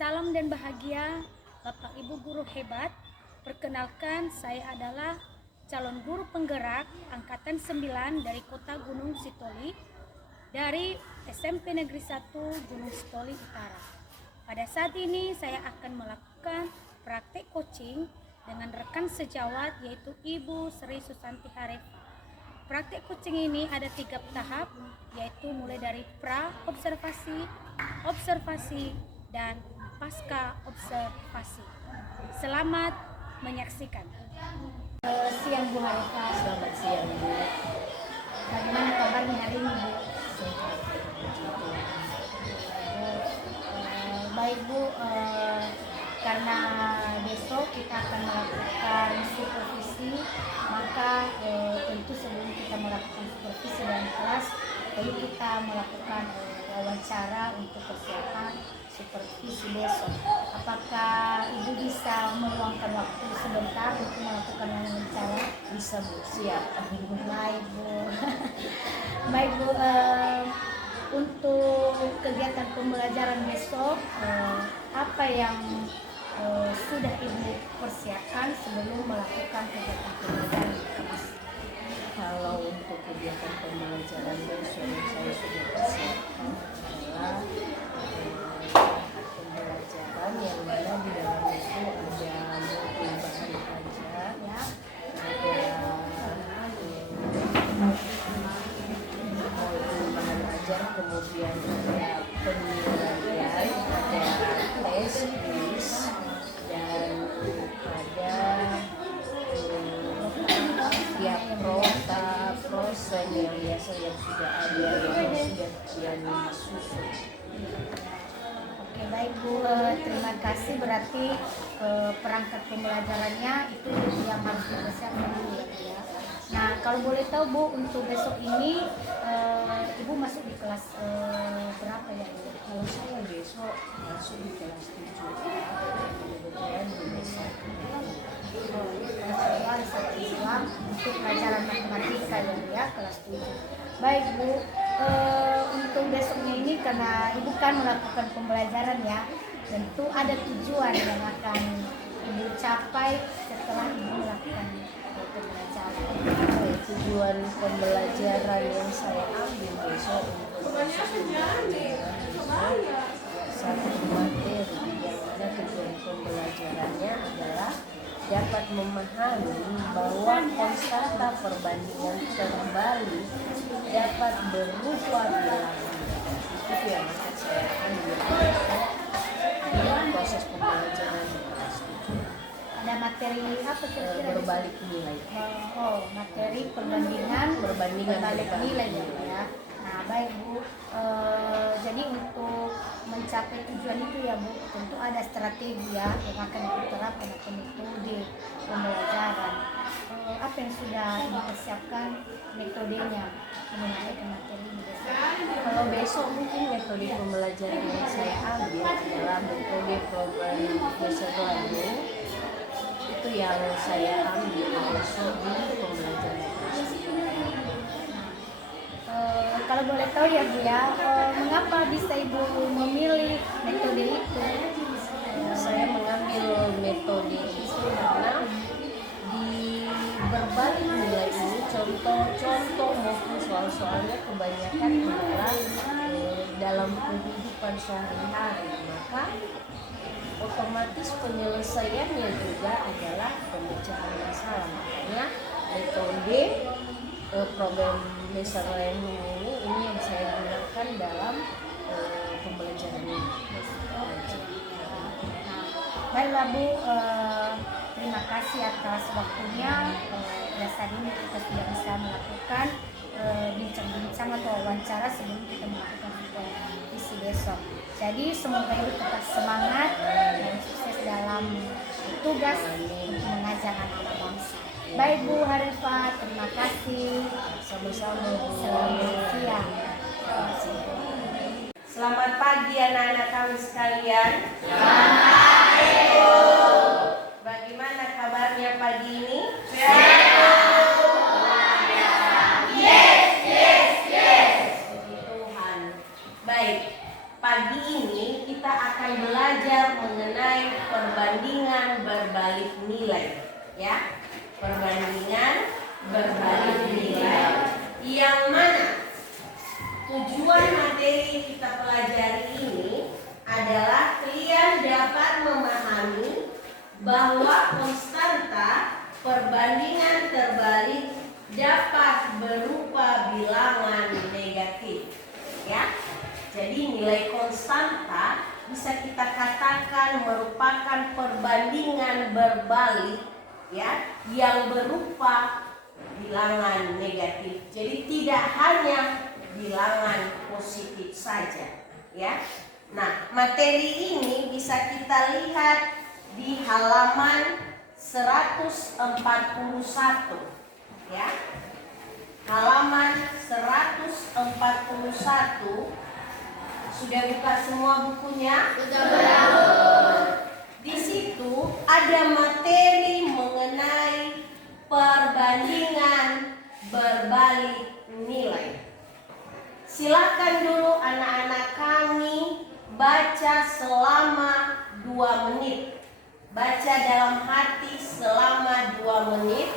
Salam dan bahagia Bapak Ibu guru hebat. Perkenalkan, saya adalah calon guru penggerak angkatan 9 dari Kota Gunung Sitoli dari SMP Negeri 1 Gunung Sitoli Utara. Pada saat ini saya akan melakukan praktek coaching dengan rekan sejawat yaitu Ibu Sri Susanti Harefa. Praktek coaching ini ada 3 tahap, yaitu mulai dari pra-observasi, observasi, dan pasca observasi. Selamat menyaksikan. Siang Bu Harefa. Selamat siang Bu. Bagaimana kabarnya hari ini Bu? Baik Bu, karena besok kita akan melakukan supervisi, maka tentu sebelum kita melakukan supervisi dalam kelas perlu kita melakukan wawancara untuk persiapan supervisi besok. Apakah Ibu bisa meluangkan waktu sebentar untuk melakukan wawancara? Bisa Bu, siap. Baik Bu. Baik Bu, untuk kegiatan pembelajaran besok, apa yang sudah Ibu persiapkan sebelum melakukan kegiatan pembelajaran di kelas? Kalau untuk kegiatan pembelajaran besok yang saya sudah persiapkan adalah pembelajaran yang mana di dalam itu ada modul bahan ajar, Ya. modul bahan ajar, kemudian ada penilaian, ada tes, kuis, dan ada tiap proses yang biasa yang sudah ada yang sudah disusun. Oke, baik Bu, terima kasih. Berarti perangkat pembelajarannya itu yang harus dipersiapkan dulu ya. Nah, kalau boleh tahu Bu, untuk besok ini Ibu masuk di kelas berapa ya Bu? Kalau saya besok masuk di kelas 7, kemudian di desa. Kelas 1 Islam untuk pelajaran matematika ya, kelas 7. Baik Bu, untuk besoknya ini karena Ibu kan melakukan pembelajaran ya, tentu ada tujuan yang akan Ibu capai setelah Ibu melakukan pembelajaran. Tujuan pembelajaran yang saya ambil besok untuk satu materi yang mana tujuan pembelajarannya adalah dapat memahami bahwa konstanta perbandingan terbalik dapat berubah bilangan. Itu yang akan saya ambil dalam proses pembelajaran di kelas 7. Ada materi apa kira-kira? Berbalik nilai. Materi perbandingan berbalik nilai ya. Nah, baik Bu. Jadi untuk mencapai tujuan itu ya Bu, tentu ada strategi ya yang akan diterapkan atau metode pembelajaran. Apa yang sudah Ibu persiapkan metodenya menyampaikan materi ini besok? Kalau besok mungkin metode pembelajaran yang saya ambil adalah metode program Profesor Lalu. Itu yang saya ambil besok di pembelajaran. Kalau boleh tahu ya Bu ya, mengapa bisa Ibu memilih metode itu? Saya mengambil metode itu karena di berbalik nilai ini contoh-contoh maupun soal-soalnya kebanyakan adalah dalam kehidupan sehari-hari, maka otomatis penyelesaiannya juga adalah pemecahan masalah. Makanya metode program Besar Learning ini yang saya gunakan dalam pembelajaran ini. Baiklah Bu, terima kasih atas waktunya. Saat ini kita sudah bisa melakukan bincang-bincang atau wawancara sebelum kita melakukan visi besok. Jadi semoga Ibu tetap semangat dan sukses dalam tugas untuk mengajar anak bangsa. Baik Bu Harefa, terima kasih. Sama-sama. Selamat siang. Selamat pagi anak-anak kami sekalian. Bagaimana kabarnya pagi ini? Yes. Puji Tuhan. Baik, pagi ini kita akan akan belajar mengenai perbandingan berbalik nilai, ya. Perbandingan berbalik nilai yang mana tujuan materi kita pelajari ini adalah kalian dapat memahami bahwa konstanta perbandingan terbalik dapat berupa bilangan negatif, ya. Jadi nilai konstanta bisa kita katakan merupakan perbandingan berbalik, ya, yang berupa bilangan negatif. Jadi tidak hanya bilangan positif saja, ya. Nah, materi ini bisa kita lihat di halaman 141, ya. Halaman 141. Sudah buka semua bukunya? Sudah. Di situ ada materi mengenai perbandingan berbalik nilai. Silakan dulu anak-anak kami baca selama 2 menit. Baca dalam hati selama 2 menit.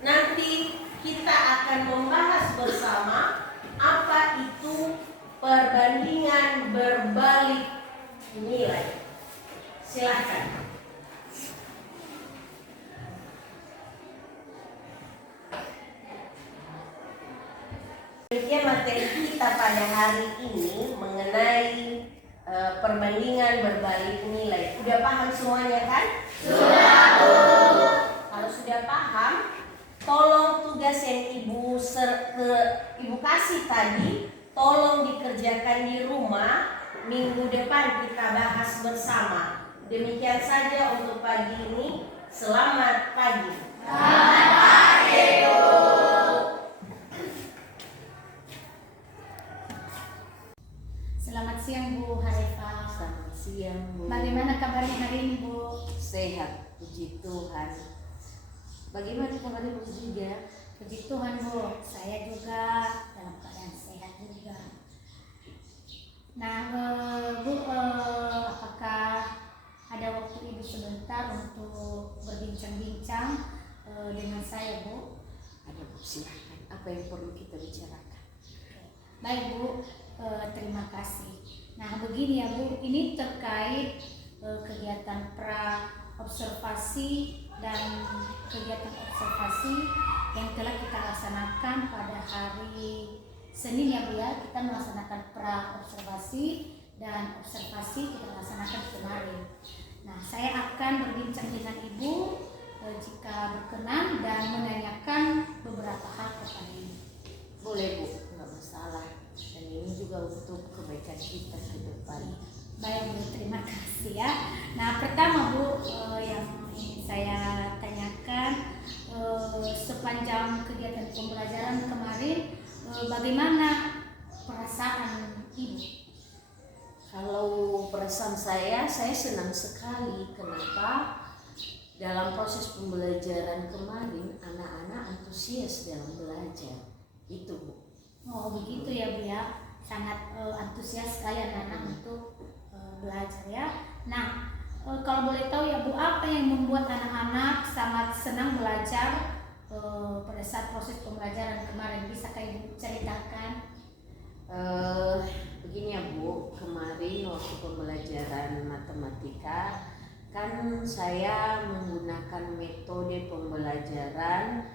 Nanti kita akan membahas bersama apa itu perbandingan berbalik nilai. Silakan. Demikian materi kita pada hari ini mengenai perbandingan berbalik nilai. Sudah paham semuanya kan? Sudah, Bu. Kalau sudah paham, tolong tugas yang Ibu kasih tadi, tolong dikerjakan di rumah. Minggu depan kita bahas bersama. Demikian saja untuk pagi ini. Selamat pagi. Selamat pagi, Bu. Selamat siang Bu Harifah. Selamat siang, Bu. Bagaimana kabarnya hari ini Bu? Sehat, puji Tuhan. Bagaimana kabarnya Bu juga? Puji Tuhan Bu, saya juga dalam keadaan sehat juga. Nah Bu, apakah ada waktu Ibu sebentar untuk berbincang-bincang dengan saya Bu? Ada, Bu, silakan. Apa yang perlu kita bicarakan? Baik Bu, terima kasih. Nah begini ya Bu, ini terkait kegiatan pra observasi dan kegiatan observasi yang telah kita laksanakan pada hari Senin ya Bu ya. Kita melaksanakan pra observasi dan observasi kita laksanakan kemarin. Nah saya akan berbincang dengan Ibu jika berkenan dan menanyakan beberapa hal kepada Ibu. Boleh Bu, nggak masalah. Dan ini juga untuk kebaikan kita ke depan. Baik Bu, terima kasih ya. Nah pertama Bu, yang ingin saya tanyakan, sepanjang kegiatan pembelajaran kemarin, bagaimana perasaan Ibu? Kalau perasaan saya senang sekali. Kenapa? Dalam proses pembelajaran kemarin, anak-anak antusias dalam belajar. Itu Bu. Oh begitu ya Bu ya, sangat antusias sekali anak-anak untuk belajar ya. Nah kalau boleh tahu ya Bu, apa yang membuat anak-anak sangat senang belajar pada saat proses pembelajaran kemarin? Bisakah Ibu ceritakan? Begini ya Bu, kemarin waktu pembelajaran matematika kan saya menggunakan metode pembelajaran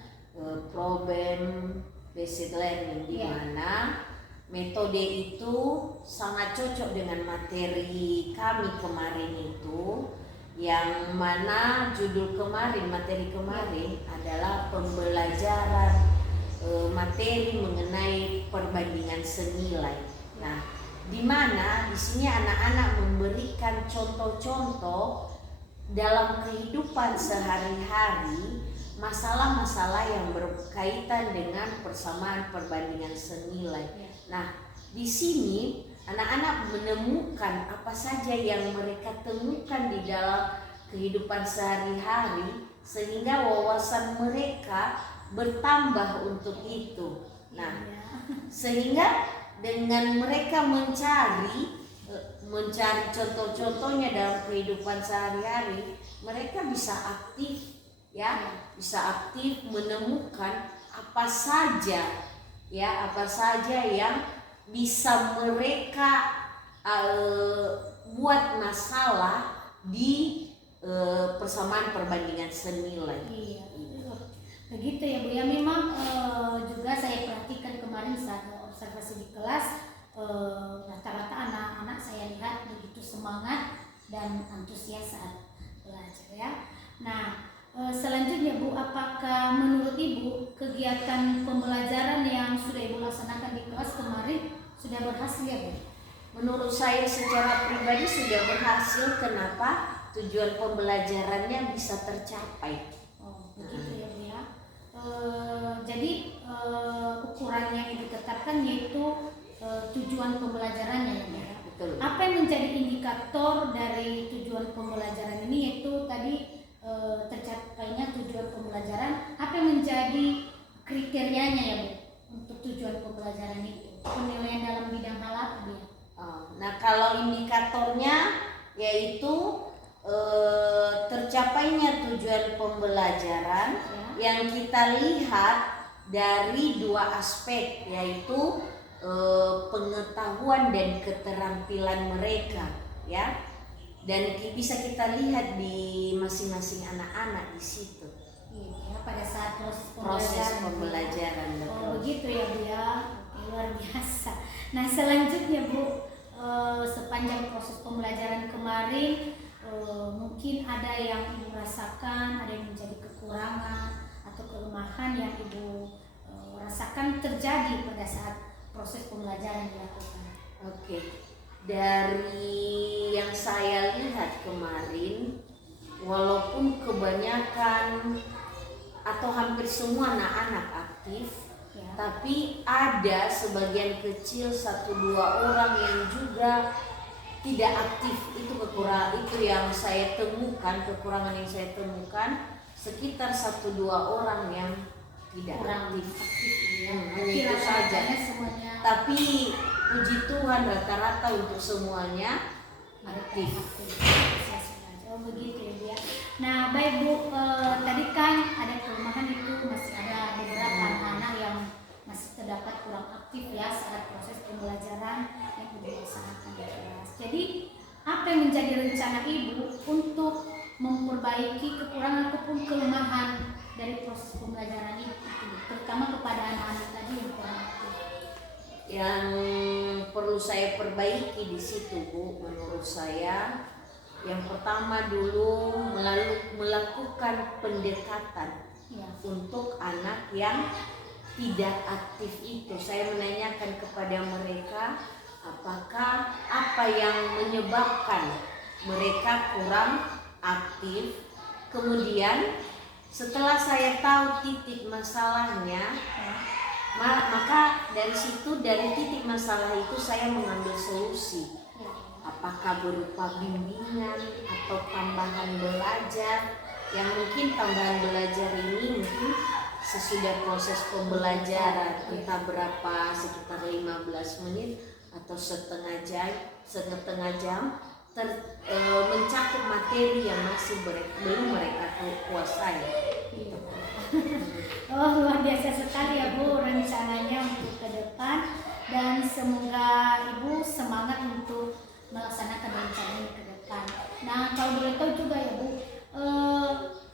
problem based learning, di mana metode itu sangat cocok dengan materi kami kemarin itu, yang mana judul kemarin, materi kemarin adalah pembelajaran materi mengenai perbandingan senilai. Nah, di mana di sini anak-anak memberikan contoh-contoh dalam kehidupan sehari-hari masalah-masalah yang berkaitan dengan persamaan perbandingan senilai. Nah, di sini anak-anak menemukan apa saja yang mereka temukan di dalam kehidupan sehari-hari, sehingga wawasan mereka bertambah untuk itu. Nah, sehingga dengan mereka mencari contoh-contohnya dalam kehidupan sehari-hari, mereka bisa aktif ya, bisa aktif menemukan apa saja yang bisa mereka buat masalah di persamaan perbandingan senilai. Iya, begitu ya Bu ya. Memang juga saya perhatikan kemarin saat observasi di kelas, rata-rata anak-anak saya lihat begitu semangat dan antusias saat belajar ya. Nah, selanjutnya Bu, apakah menurut Ibu kegiatan pembelajaran yang sudah Ibu laksanakan di kelas kemarin sudah berhasil ya Bu? Menurut saya secara pribadi sudah berhasil. Kenapa? Tujuan pembelajarannya bisa tercapai. Oh, begitu ya Bu ya. Jadi ukuran yang ditetapkan yaitu tujuan pembelajarannya ya Bu ya. Betul. Apa yang menjadi indikator dari tujuan pembelajaran ini, yaitu tadi tercapainya tujuan pembelajaran, apa yang menjadi kriterianya ya Bu untuk tujuan pembelajaran itu? Penilaian dalam bidang hal apa dia? Nah, kalau indikatornya yaitu tercapainya tujuan pembelajaran yang kita lihat dari dua aspek, yaitu pengetahuan dan keterampilan mereka ya, dan bisa kita lihat di masing-masing anak-anak di situ. Iya, pada saat proses pembelajaran. Oh, begitu ya Bu ya. Luar biasa. Nah, selanjutnya Bu, sepanjang proses pembelajaran kemarin mungkin ada yang Ibu rasakan, ada yang menjadi kekurangan atau kelemahan yang Ibu rasakan terjadi pada saat proses pembelajaran dilakukan. Oke. Dari yang saya lihat kemarin, walaupun kebanyakan atau hampir semua anak-anak aktif, tapi ada sebagian kecil 1-2 orang yang juga tidak aktif. Itu yang saya temukan, kekurangan yang saya temukan, sekitar 1-2 orang yang tidak aktif. Hanya itu saja. Tapi puji Tuhan rata-rata untuk semuanya aktif. Oh, begitu ya Bu ya. Nah, baik Bu, tadi kan ada kelemahan itu, masih ada beberapa anak-anak yang masih terdapat kurang aktif ya saat proses pembelajaran yang dilaksanakan di kelas. Jadi, apa yang menjadi rencana Ibu untuk memperbaiki kekurangan ataupun kelemahan dari proses pembelajaran itu, terutama kepada anak-anak tadi yang kurang aktif? Yang perlu saya perbaiki di situ Bu, menurut saya yang pertama dulu melakukan pendekatan untuk anak yang tidak aktif itu. Saya menanyakan kepada mereka apakah apa yang menyebabkan mereka kurang aktif. Kemudian setelah saya tahu titik masalahnya, maka dari titik masalah itu saya mengambil solusi. Apakah berupa bimbingan atau tambahan belajar, yang mungkin tambahan belajar ini mungkin sesudah proses pembelajaran entah berapa, sekitar 15 menit atau setengah jam mencakup materi yang masih belum mereka kuasai. Oh, luar biasa sekali ya Bu rencananya untuk ke depan, dan semoga Ibu semangat untuk melaksanakan rencana ini ke depan. Nah, kalau boleh tahu juga ya Bu,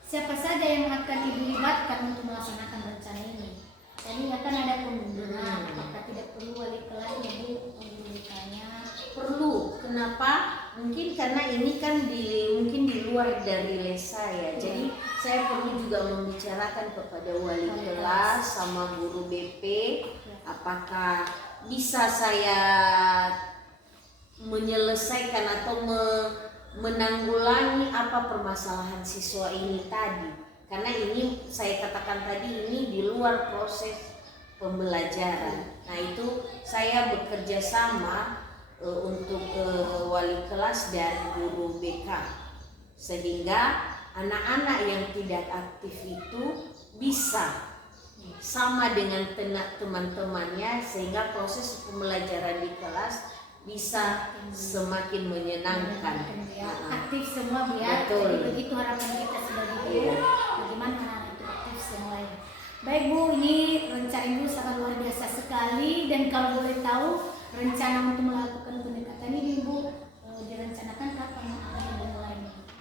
siapa saja yang akan Ibu libatkan untuk melaksanakan rencana ini? Jadi akan ada pembinaan, apakah tidak perlu wali kelas ya Bu memberikannya? Perlu. Kenapa? Mungkin karena ini kan mungkin di luar dari les saya. Jadi saya perlu juga membicarakan kepada wali kelas sama guru BP, apakah bisa saya menyelesaikan atau menanggulangi apa permasalahan siswa ini tadi. Karena ini saya katakan tadi ini di luar proses pembelajaran. Nah, itu saya bekerja sama untuk wali kelas dan guru BK, sehingga anak-anak yang tidak aktif itu bisa sama dengan teman-temannya, sehingga proses pembelajaran di kelas bisa semakin menyenangkan. Ya, aktif semua Bu ya. Betul. Jadi begitu harapan kita sebagai guru, bagaimana anak-anak itu aktif semuanya. Baik Bu, ini rencana Ibu sangat luar biasa sekali, dan kalau boleh tahu rencana untuk melakukan pendekatan ini Bu direncanakan kapan akan dimulai?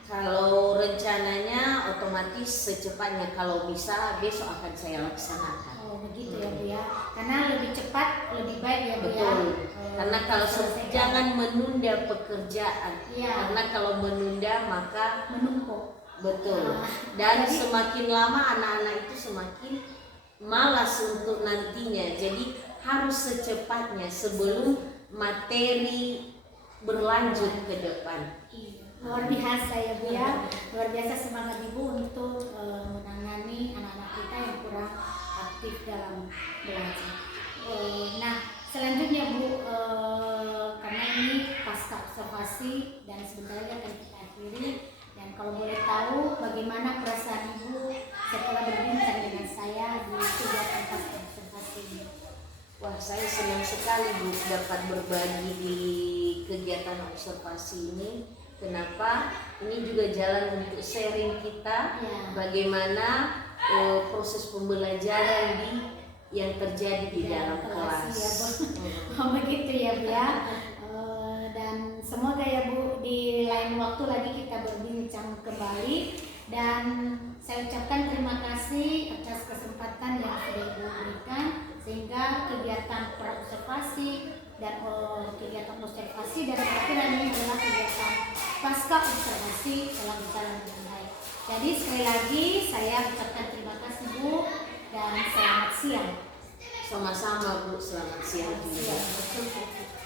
Kalau rencananya otomatis secepatnya, kalau bisa besok akan saya laksanakan. Oh begitu ya Bu ya, karena lebih cepat lebih baik ya Bu ya. Betul. Karena kalau Selesaikan. jangan menunda pekerjaan. Iya. Karena kalau menunda maka Menumpuk. betul. Ah, Dan jadi- semakin lama anak-anak itu semakin malas untuk nantinya. Jadi harus secepatnya sebelum materi berlanjut ke depan. Iya, luar biasa ya Bu ya, luar biasa semangat Ibu untuk menangani anak-anak kita yang kurang aktif dalam belajar. Nah selanjutnya Bu, karena ini pasca observasi dan sebentar lagi akan kita akhiri, dan kalau boleh tahu bagaimana perasaan Ibu setelah berbincang dengan saya di kegiatan pasca observasi ini? Wah, saya senang sekali Bu dapat berbagi di kegiatan observasi ini. Kenapa? Ini juga jalan untuk sharing kita Ya. bagaimana proses pembelajaran yang terjadi di dalam kelas. Ya, Bu. Oh, begitu ya Bu ya. Dan semoga ya Bu di lain waktu lagi kita berbincang kembali, dan saya ucapkan terima kasih atas kesempatan yang sudah Ibu berikan, sehingga kegiatan praobservasi dan kegiatan observasi dan terakhir ini adalah kegiatan pasca observasi telah berjalan dengan baik. Jadi sekali lagi saya ucapkan terima kasih Bu, dan selamat siang. Sama-sama Bu, selamat siang juga. Betul.